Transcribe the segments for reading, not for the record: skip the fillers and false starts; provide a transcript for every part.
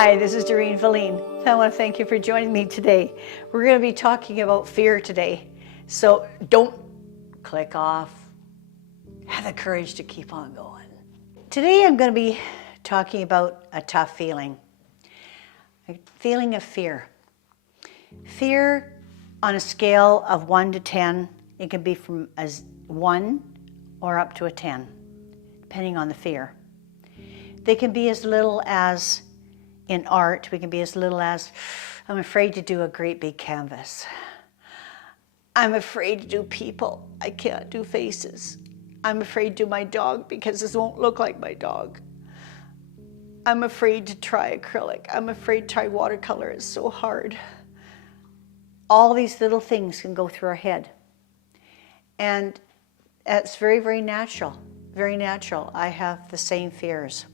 Hi, this is Doreen Velin. I want to thank you for joining me today. We're going to be talking about fear today. So don't click off. Have the courage to keep on going. Today I'm going to be talking about a tough feeling. A feeling of fear. Fear on a scale of 1 to 10, it can be from as 1 or up to a 10, depending on the fear. They can be as little as, in art, we can be as little as, I'm afraid to do a great big canvas. I'm afraid to do people. I can't do faces. I'm afraid to do my dog because this won't look like my dog. I'm afraid to try acrylic. I'm afraid to try watercolor. It's so hard. All these little things can go through our head. And it's very, very natural. Very natural. I have the same fears.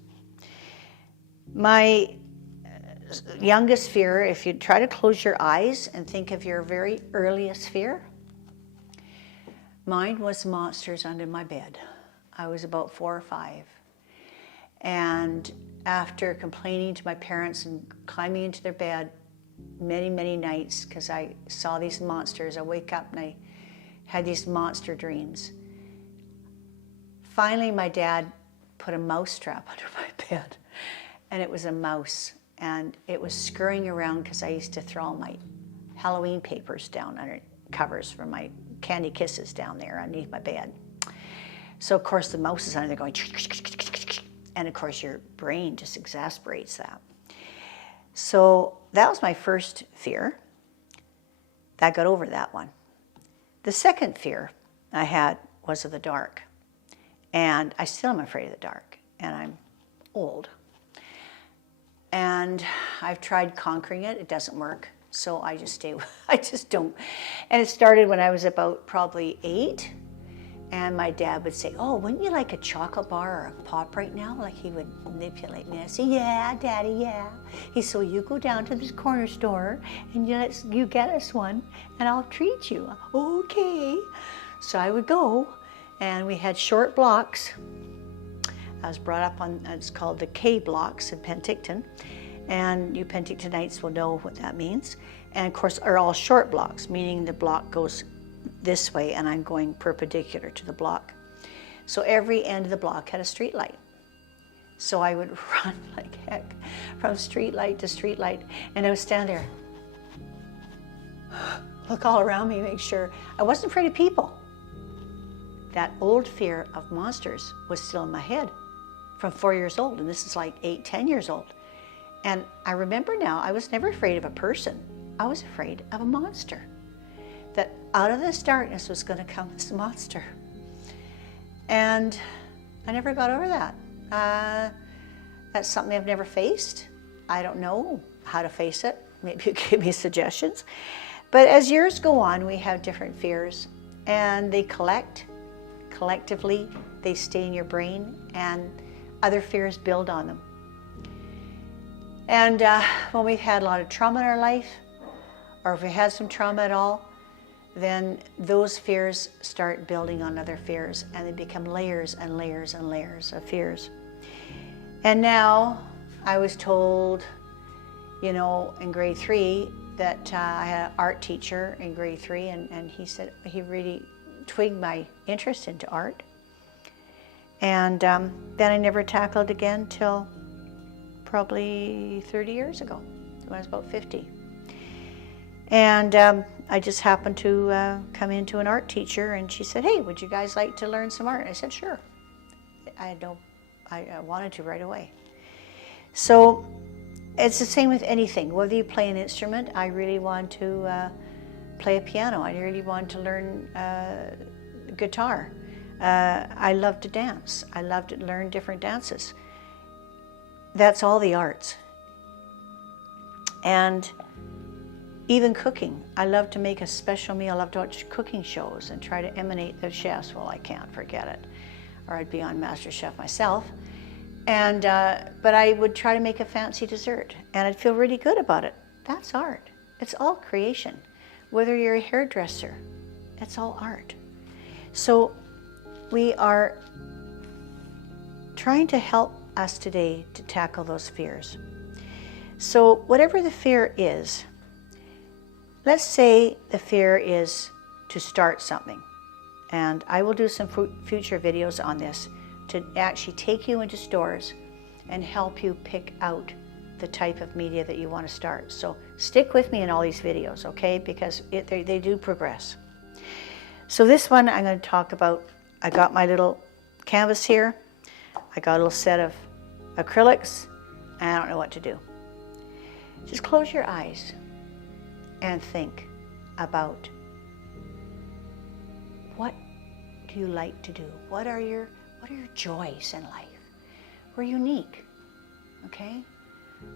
My youngest fear, if you try to close your eyes and think of your very earliest fear, mine was monsters under my bed. I was about 4 or 5. And after complaining to my parents and climbing into their bed many, many nights, because I saw these monsters, I wake up and I had these monster dreams. Finally, my dad put a mouse trap under my bed, and it was a mouse. And it was scurrying around because I used to throw all my Halloween papers down under covers for my candy kisses down there underneath my bed. So of course the mouse is under there going, and of course your brain just exasperates that. So that was my first fear. I got over that one. The second fear I had was of the dark. And I still am afraid of the dark, and I'm old. And I've tried conquering it. It doesn't work. So I just don't. And it started when I was about probably 8. And my dad would say, oh, wouldn't you like a chocolate bar or a pop right now? Like he would manipulate me. I say, yeah, Daddy, yeah. He said, so you go down to this corner store and you get us one and I'll treat you. Okay. So I would go, and we had short blocks. I was brought up on, it's called the K blocks in Penticton, and you Pentictonites will know what that means. And of course, are all short blocks, meaning the block goes this way and I'm going perpendicular to the block. So every end of the block had a street light. So I would run like heck from street light to street light, and I would stand there, look all around me, make sure. I wasn't afraid of people. That old fear of monsters was still in my head. From 4 years old, and this is like 8, 10 years old. And I remember now, I was never afraid of a person. I was afraid of a monster. That out of this darkness was going to come this monster. And I never got over that. That's something I've never faced. I don't know how to face it. Maybe you give me suggestions. But as years go on, we have different fears, and they collectively, they stay in your brain, and other fears build on them. And when we've had a lot of trauma in our life, or if we had some trauma at all, then those fears start building on other fears, and they become layers and layers and layers of fears. And now I was told, you know, in grade 3 that I had an art teacher in grade 3, and he said he really twigged my interest into art. And then I never tackled again till probably 30 years ago, when I was about 50. And I just happened to come into an art teacher, and she said, hey, would you guys like to learn some art? And I said, sure. I wanted to right away. So it's the same with anything. Whether you play an instrument, I really want to play a piano. I really want to learn guitar. I love to dance. I love to learn different dances. That's all the arts. And even cooking. I love to make a special meal. I love to watch cooking shows and try to imitate the chefs. Well, I can't, forget it. Or I'd be on MasterChef myself. And but I would try to make a fancy dessert, and I'd feel really good about it. That's art. It's all creation. Whether you're a hairdresser, it's all art. So we are trying to help us today to tackle those fears. So whatever the fear is, let's say the fear is to start something. And I will do some future videos on this to actually take you into stores and help you pick out the type of media that you want to start. So stick with me in all these videos, okay? Because they do progress. So this one I'm going to talk about, I got my little canvas here. I got a little set of acrylics, and I don't know what to do. Just close your eyes and think about, what do you like to do? What are your joys in life? We're unique, okay?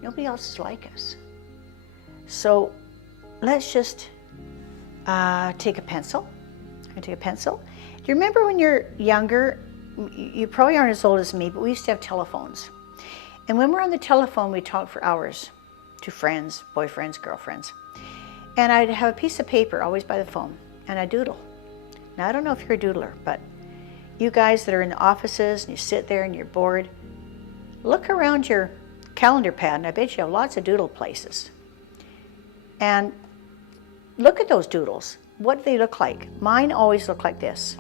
Nobody else is like us. So let's just take a pencil. I'm gonna take a pencil. Do you remember when you're younger, you probably aren't as old as me, but we used to have telephones. And when we're on the telephone, we talk for hours to friends, boyfriends, girlfriends. And I'd have a piece of paper always by the phone, and I'd doodle. Now, I don't know if you're a doodler, but you guys that are in the offices and you sit there and you're bored, look around your calendar pad, and I bet you have lots of doodle places. And look at those doodles. What do they look like? Mine always look like this.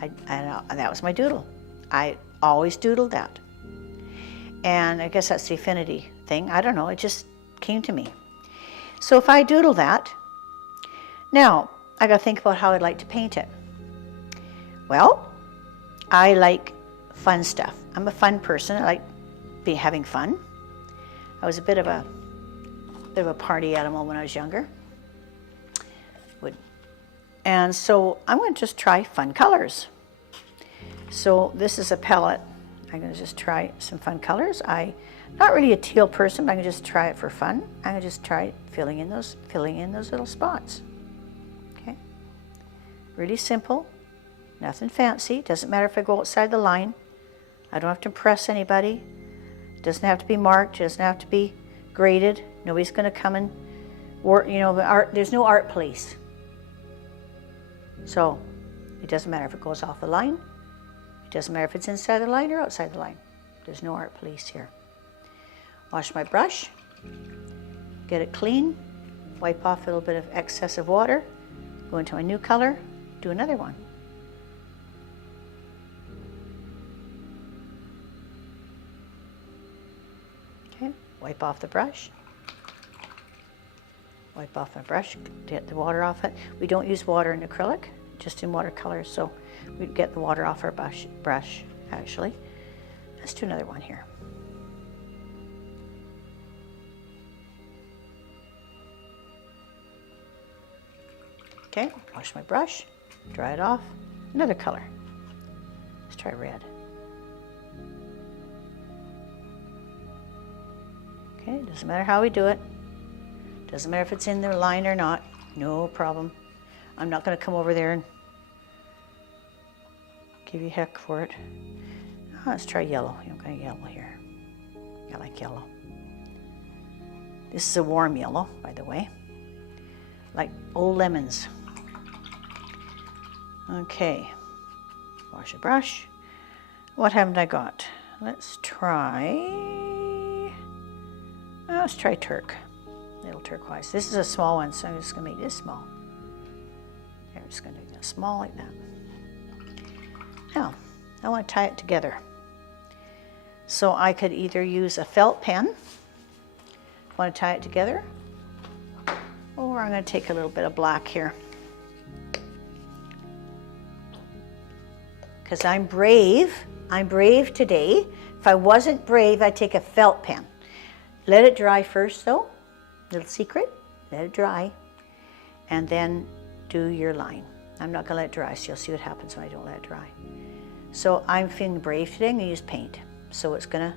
And that was my doodle. I always doodled that. And I guess that's the affinity thing. I don't know, it just came to me. So if I doodle that, now I gotta think about how I'd like to paint it. Well, I like fun stuff. I'm a fun person. I like having fun. I was a bit of a party animal when I was younger. And so I'm going to just try fun colors. So this is a palette. I'm going to just try some fun colors. I'm not really a teal person, but I'm going to just try it for fun. I'm going to just try filling in those little spots. Okay. Really simple. Nothing fancy. Doesn't matter if I go outside the line. I don't have to impress anybody. It doesn't have to be marked. It doesn't have to be graded. Nobody's going to come and work. You know, there's no art police. So it doesn't matter if it goes off the line. It doesn't matter if it's inside the line or outside the line. There's no art police here. Wash my brush. Get it clean. Wipe off a little bit of excess of water. Go into my new color. Do another one. Okay, wipe off the brush. Wipe off my brush, get the water off it. We don't use water in acrylic, just in watercolors, so we get the water off our brush actually. Let's do another one here. Okay, wash my brush, dry it off. Another color. Let's try red. Okay, doesn't matter how we do it. Doesn't matter if it's in the line or not. No problem. I'm not going to come over there and give you heck for it. Oh, let's try yellow. I'm going to yellow here. I like yellow. This is a warm yellow, by the way. Like old lemons. Okay. Wash a brush. What haven't I got? Let's try Turk. Little turquoise. This is a small one, so I'm just going to make this small. I'm just going to do that small like that. Now, I want to tie it together. So I could either use a felt pen, want to tie it together, or I'm going to take a little bit of black here. Because I'm brave today. If I wasn't brave, I'd take a felt pen. Let it dry first though. Little secret, let it dry, and then do your line. I'm not gonna let it dry, so you'll see what happens when I don't let it dry. So I'm feeling brave today, I'm gonna use paint. So it's gonna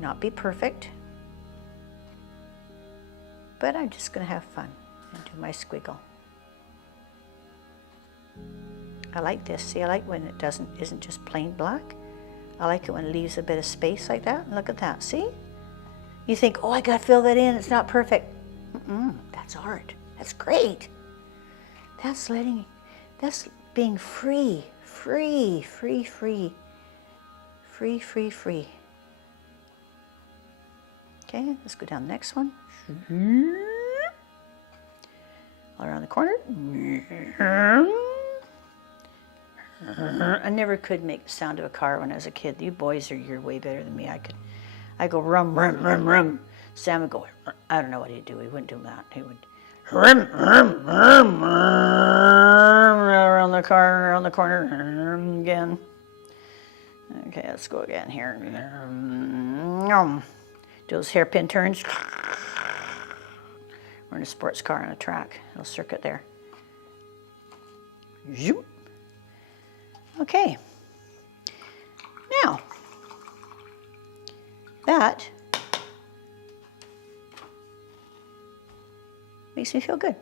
not be perfect, but I'm just gonna have fun and do my squiggle. I like this, see, I like when it isn't just plain black. I like it when it leaves a bit of space like that. Look at that, see? You think, oh, I gotta fill that in, it's not perfect. That's art, that's great. That's being free free, free, free. Okay, let's go down the next one. All around the corner. I never could make the sound of a car when I was a kid. You boys you're way better than me. I go rum, rum, rum, rum. Sam would go, I don't know what he'd do. He wouldn't do that. He would rum, rum, rum, rum, around the car, around the corner, again. Okay, let's go again here. Do those hairpin turns. We're in a sports car on a track. Little circuit there. Zoop. Okay. Now, that makes me feel good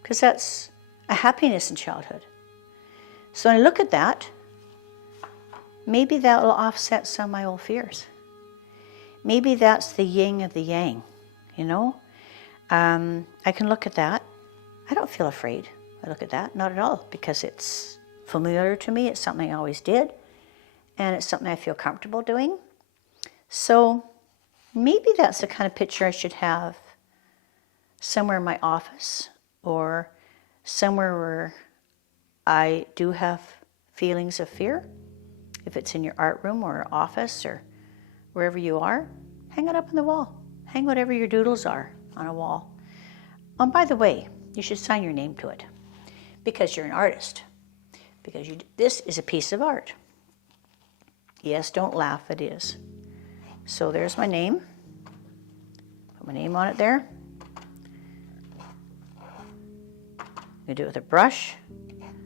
because that's a happiness in childhood. So when I look at that, maybe that will offset some of my old fears. Maybe that's the yin of the yang, you know? I can look at that. I don't feel afraid. I look at that, not at all, because it's familiar to me. It's something I always did, and it's something I feel comfortable doing. So maybe that's the kind of picture I should have somewhere in my office or somewhere where I do have feelings of fear. If it's in your art room or office or wherever you are, hang it up on the wall. Hang whatever your doodles are on a wall. And by the way, you should sign your name to it because you're an artist. Because this is a piece of art. Yes, don't laugh, it is. So there's my name. Put my name on it there. I'm going to do it with a brush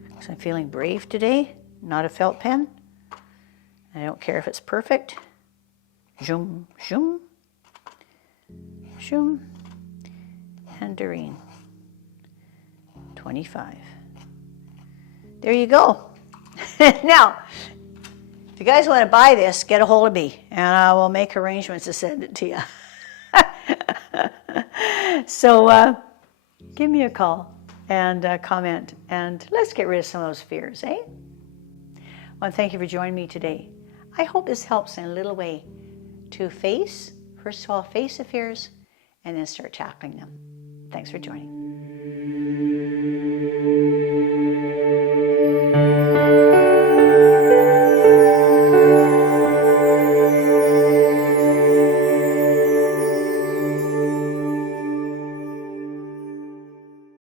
because I'm feeling brave today, not a felt pen. I don't care if it's perfect. Zoom, zoom, zoom, and Doreen, 25. There you go. Now, if you guys want to buy this, get a hold of me, and I will make arrangements to send it to you. So give me a call and comment, and let's get rid of some of those fears, eh? Well, thank you for joining me today. I hope this helps in a little way to face, first of all, face the fears, and then start tackling them. Thanks for joining.